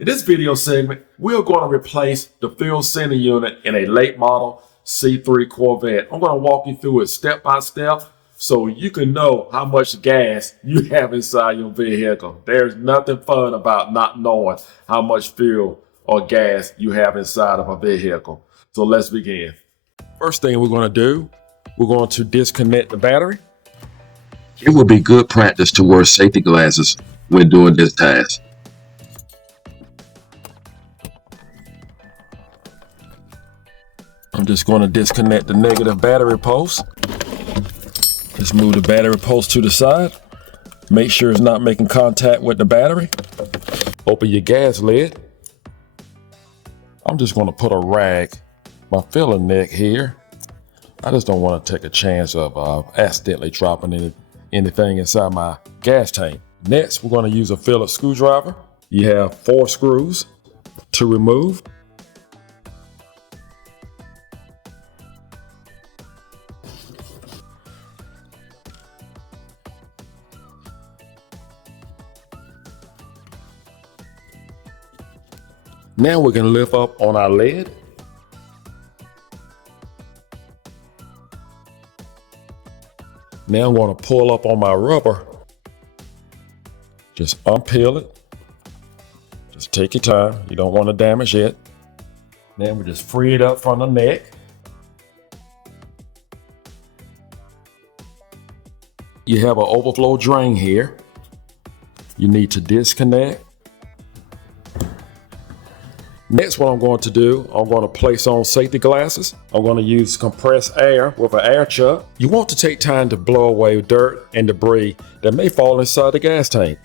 In this video segment, we're going to replace the fuel sending unit in a late model C3 Corvette. I'm going to walk you through it step by step so you can know how much gas you have inside your vehicle. There's nothing fun about not knowing how much fuel or gas you have inside of a vehicle. So let's begin. First thing we're going to do, we're going to disconnect the battery. It would be good practice to wear safety glasses when doing this task. I'm just going to disconnect the negative battery post. Just move the battery post to the side. Make sure it's not making contact with the battery. Open your gas lid. I'm just going to put a rag, my filler neck here. I just don't want to take a chance of accidentally dropping anything inside my gas tank. Next, we're going to use a Phillips screwdriver. You have 4 screws to remove. Now we're going to lift up on our lid. Now I'm going to pull up on my rubber. Just unpeel it. Just take your time. You don't want to damage it. Then we just free it up from the neck. You have an overflow drain here. You need to disconnect. Next, what I'm going to do, I'm going to place on safety glasses. I'm going to use compressed air with an air chuck. You want to take time to blow away dirt and debris that may fall inside the gas tank.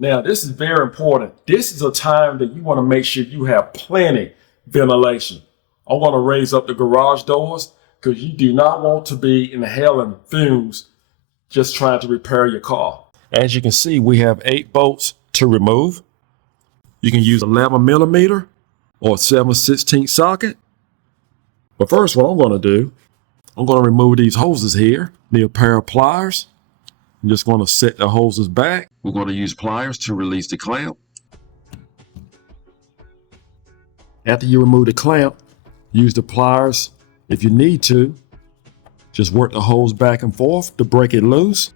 Now, this is very important. This is a time that you want to make sure you have plenty ventilation. I'm going to raise up the garage doors because you do not want to be inhaling fumes just trying to repair your car. As you can see, we have 8 bolts to remove. You can use 11mm or 7/16 socket. But first, what I'm going to do, I'm going to remove these hoses here. Need a pair of pliers. I'm just going to set the hoses back. We're going to use pliers to release the clamp. After you remove the clamp, use the pliers if you need to. Just work the hose back and forth to break it loose.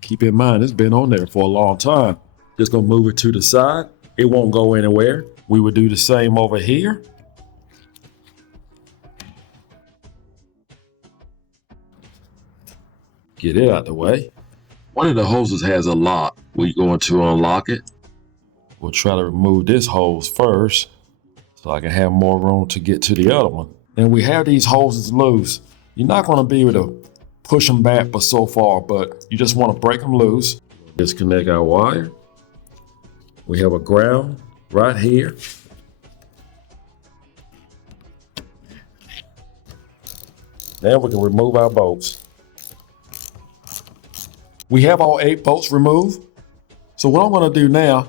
Keep in mind, it's been on there for a long time. Just gonna move it to the side. It won't go anywhere. We would do the same over here. Get it out the way. One of the hoses has a lock. We're going to unlock it. We'll try to remove this hose first so I can have more room to get to the other one. And we have these hoses loose. You're not going to be able to push them back but so far, but you just want to break them loose. Disconnect our wire. We have a ground right here. Now we can remove our bolts. We have all 8 bolts removed. So what I'm going to do now,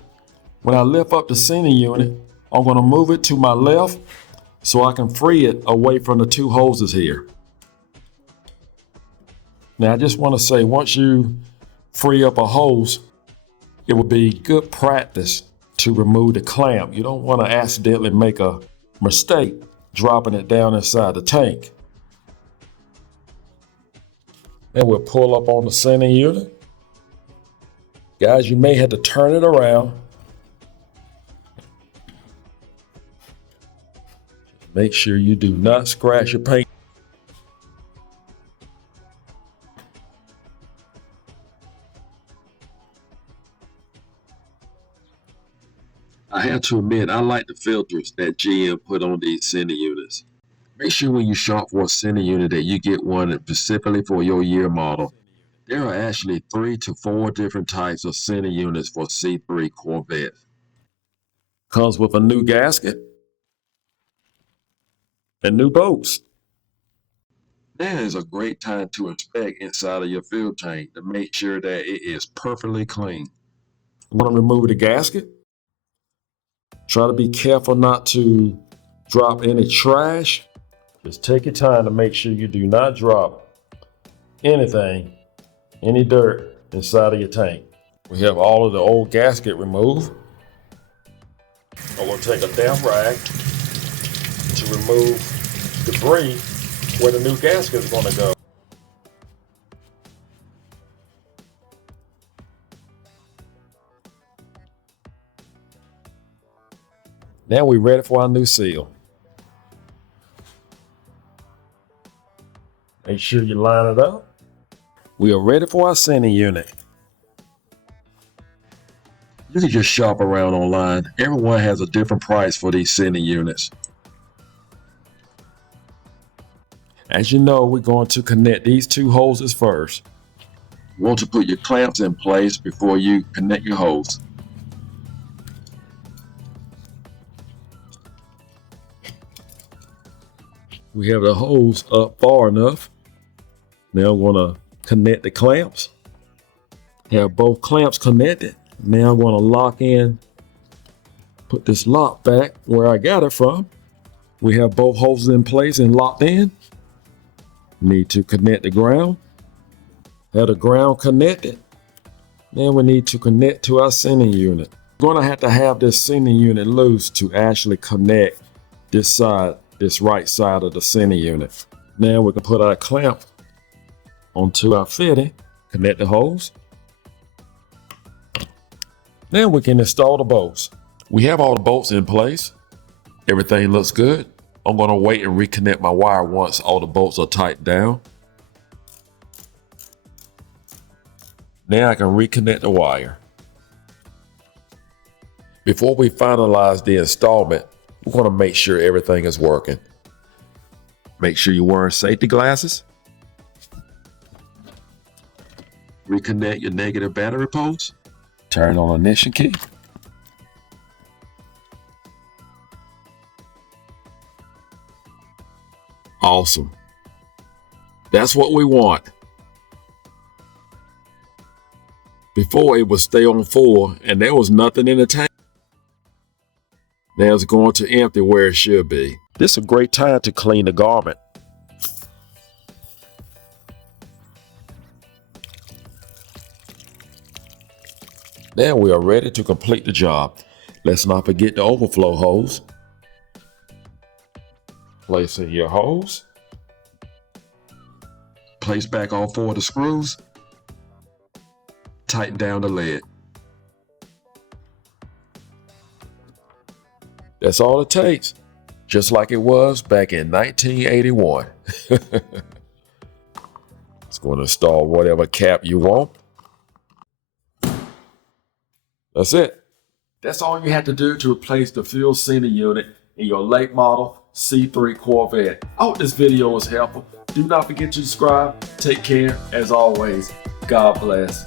when I lift up the sending unit, I'm going to move it to my left so I can free it away from the 2 hoses here. Now, I just want to say, once you free up a hose, it would be good practice to remove the clamp. You don't want to accidentally make a mistake dropping it down inside the tank. Then we'll pull up on the sending unit. Guys, you may have to turn it around. Make sure you do not scratch your paint. I have to admit, I like the filters that GM put on these sending units. Make sure when you shop for a sending unit that you get one specifically for your year model. There are actually 3 to 4 different types of sending units for C3 Corvette. Comes with a new gasket and new bolts. Now is a great time to inspect inside of your fuel tank to make sure that it is perfectly clean. I'm going to remove the gasket. Try to be careful not to drop any trash. Just take your time to make sure you do not drop anything any dirt inside of your tank. We have all of the old gasket removed. I'm going to take a damp rag to remove debris where the new gasket is going to go. Now we're ready for our new seal. Make sure you line it up. We are ready for our center unit. You can just shop around online. Everyone has a different price for these center units. As you know, we're going to connect these two hoses first. You want to put your clamps in place before you connect your hose. We have the hose up far enough. Now I'm going to connect the clamps. Have both clamps connected. Now I'm going to lock in, put this lock back where I got it from. We have both hoses in place and locked in. Need to connect the ground. Have the ground connected. Then we need to connect to our center unit. We're going to have this center unit loose to actually connect this side, this right side of the center unit. Now we can put our clamp onto our fitting, connect the hose. Then we can install the bolts. We have all the bolts in place. Everything looks good. I'm going to wait and reconnect my wire once all the bolts are tightened down. Now I can reconnect the wire. Before we finalize the installment, we want to make sure everything is working. Make sure you're wearing safety glasses. Reconnect your negative battery post. Turn on the ignition key. Awesome. That's what we want. Before it would stay on full and there was nothing in the tank. Now it's going to empty where it should be. This is a great time to clean the garment. Now we are ready to complete the job. Let's not forget the overflow hose. Place in your hose. Place back all 4 of the screws. Tighten down the lid. That's all it takes. Just like it was back in 1981. It's going to install whatever cap you want. That's it. That's all you have to do to replace the fuel center unit in your late model C3 Corvette. I hope this video was helpful. Do not forget to subscribe. Take care. As always, God bless.